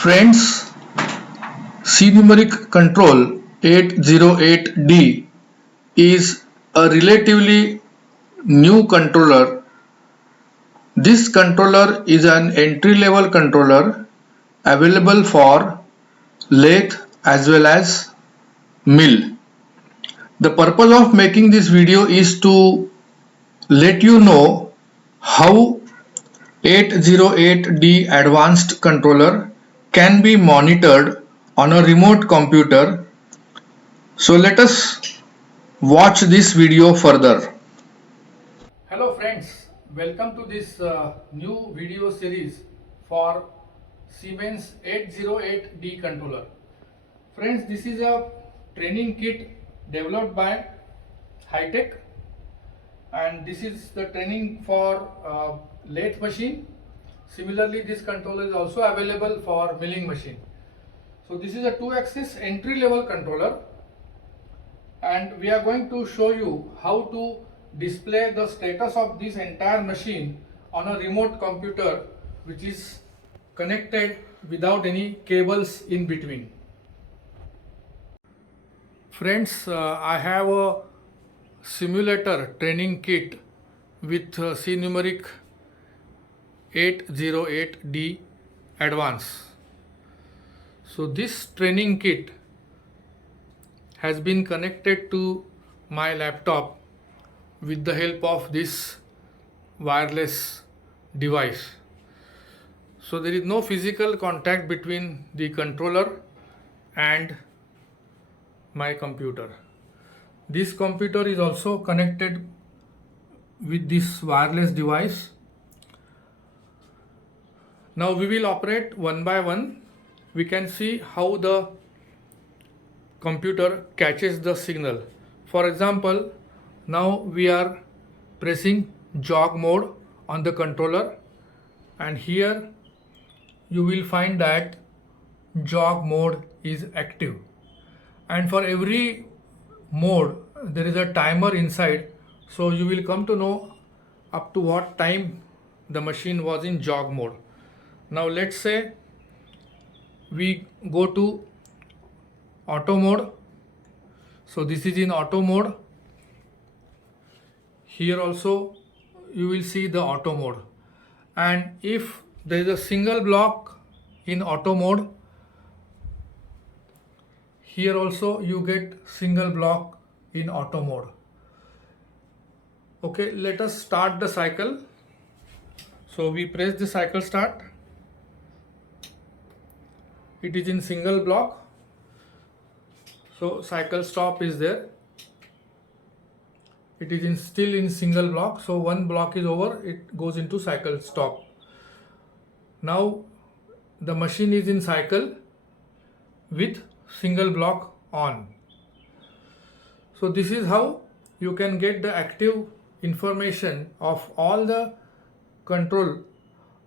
Friends, C-numeric control 808D is a relatively new controller. This controller is an entry-level controller available for lathe as well as mill. The purpose of making this video is to let you know how 808D advanced controller can be monitored on a remote computer. So let us watch this video further. Hello friends, welcome to this new video series for Siemens 808D controller. Friends, this is a training kit developed by Hitech, and this is the training for lathe machine. Similarly, this controller is also available for milling machine. So this is a 2-axis entry level controller, and we are going to show you how to display the status of this entire machine on a remote computer which is connected without any cables in between. Friends, I have a simulator training kit with C-numeric 808D Advance. So this training kit has been connected to my laptop with the help of this wireless device. So there is no physical contact between the controller and my computer. This computer is also connected with this wireless device. Now we will operate one by one. We can see how the computer catches the signal. For example, now we are pressing jog mode on the controller, and here you will find that jog mode is active, and for every mode there is a timer inside, so you will come to know up to what time the machine was in jog mode. Now let's say we go to auto mode. So this is in auto mode. Here also you will see the auto mode, and if there is a single block in auto mode, here also you get single block in auto mode. Okay, let us start the cycle. So we press the cycle start. It is in single block, so cycle stop is there. It is still in single block, so one block is over, it goes into cycle stop. Now the machine is in cycle with single block on. So this is how you can get the active information of all the control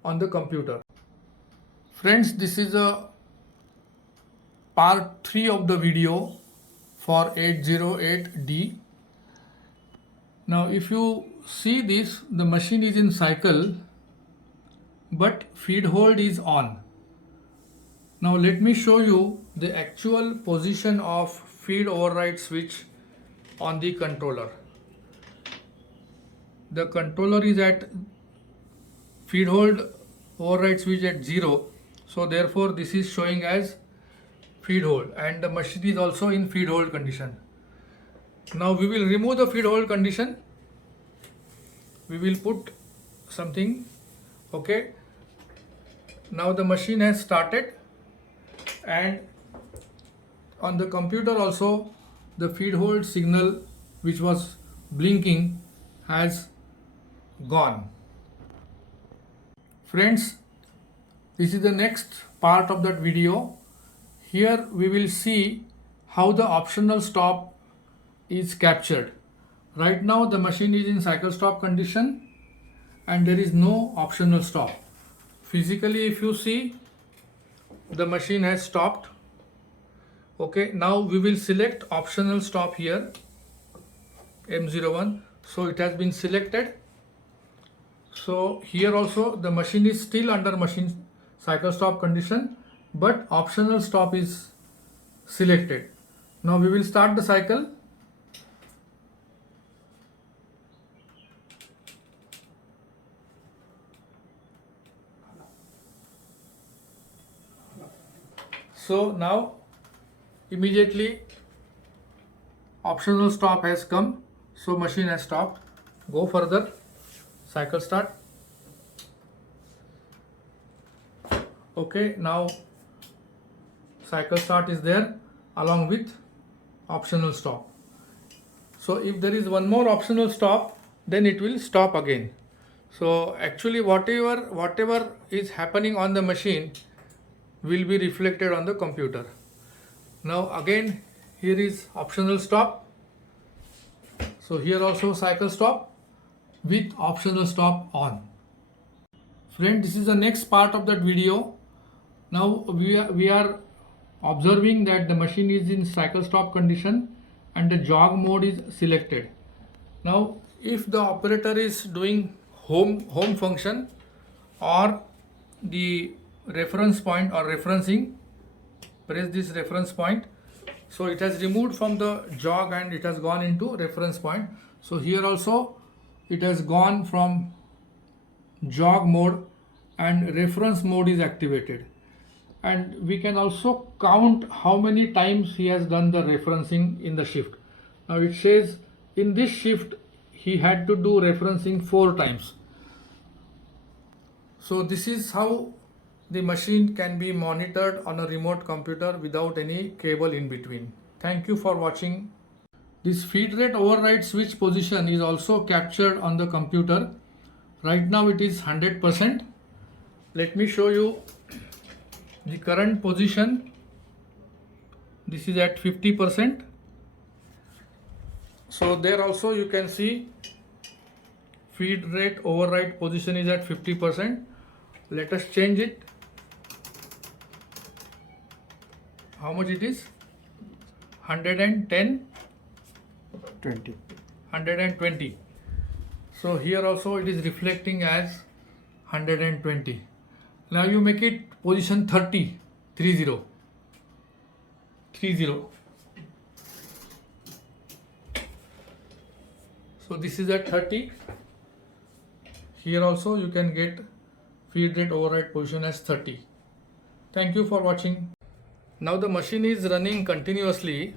on the computer. Friends, this is a part 3 of the video for 808D. Now if you see this, the machine is in cycle but feed hold is on. Now let me show you the actual position of feed override switch on the controller. The controller is at feed hold override switch at 0, so therefore this is showing as feed hold, and the machine is also in feed hold condition. Now we will remove the feed hold condition. We will put something. Okay, now the machine has started, and on the computer also the feed hold signal which was blinking has gone. Friends, this is the next part of that video. Here we will see how the optional stop is captured. Right now the machine is in cycle stop condition and there is no optional stop. Physically, if you see, the machine has stopped. Okay, now we will select optional stop here, M01. So it has been selected. So here also the machine is still under machine cycle stop condition, but optional stop is selected. Now we will start the cycle. So now immediately optional stop has come, so machine has stopped. Go further, cycle start. Okay, now cycle start is there along with optional stop. So if there is one more optional stop, then it will stop again. So actually whatever is happening on the machine will be reflected on the computer. Now again here is optional stop. So here also cycle stop with optional stop on. Friend, this is the next part of that video. Now we are observing that the machine is in cycle stop condition and the jog mode is selected. Now if the operator is doing home function or the reference point or referencing, press this reference point. So it has removed from the jog and it has gone into reference point. So here also it has gone from jog mode and reference mode is activated. And we can also count how many times he has done the referencing in the shift. Now it says in this shift he had to do referencing 4 times. So this is how the machine can be monitored on a remote computer without any cable in between. Thank you for watching. This feed rate override switch position is also captured on the computer. Right now it is 100%. Let me show you the current position. This is at 50%. So there also you can see feed rate override position is at 50%. Let us change it. How much it is? 110, 20. 120. So here also it is reflecting as 120. Now you make it position 30. So this is at 30. Here also you can get feed rate override position as 30. Thank you for watching. Now the machine is running continuously.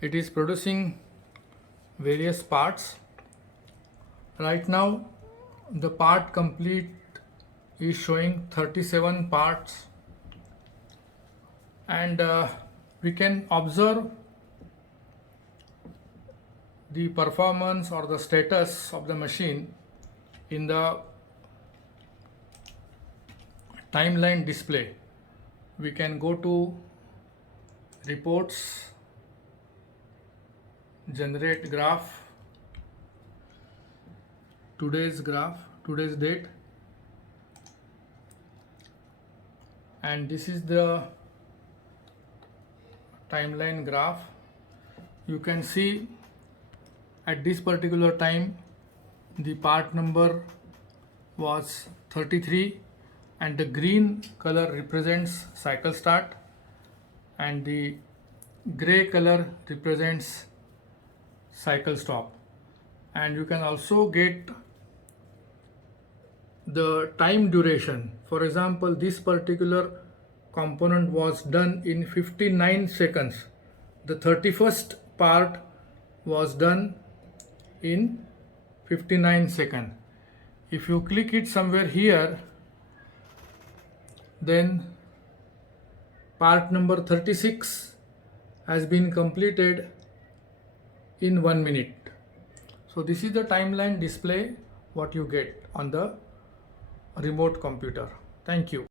It is producing various parts. Right now the part complete is showing 37 parts, and we can observe the performance or the status of the machine in the timeline display. We can go to reports, generate graph, today's date, and this is the timeline graph. You can see at this particular time the part number was 33 and the green color represents cycle start and the gray color represents cycle stop. And you can also get the time duration. For example, this particular component was done in 59 seconds. The 31st part was done in 59 seconds. If you click it somewhere here, then part number 36 has been completed in 1 minute. So this is the timeline display what you get on the remote computer. Thank you.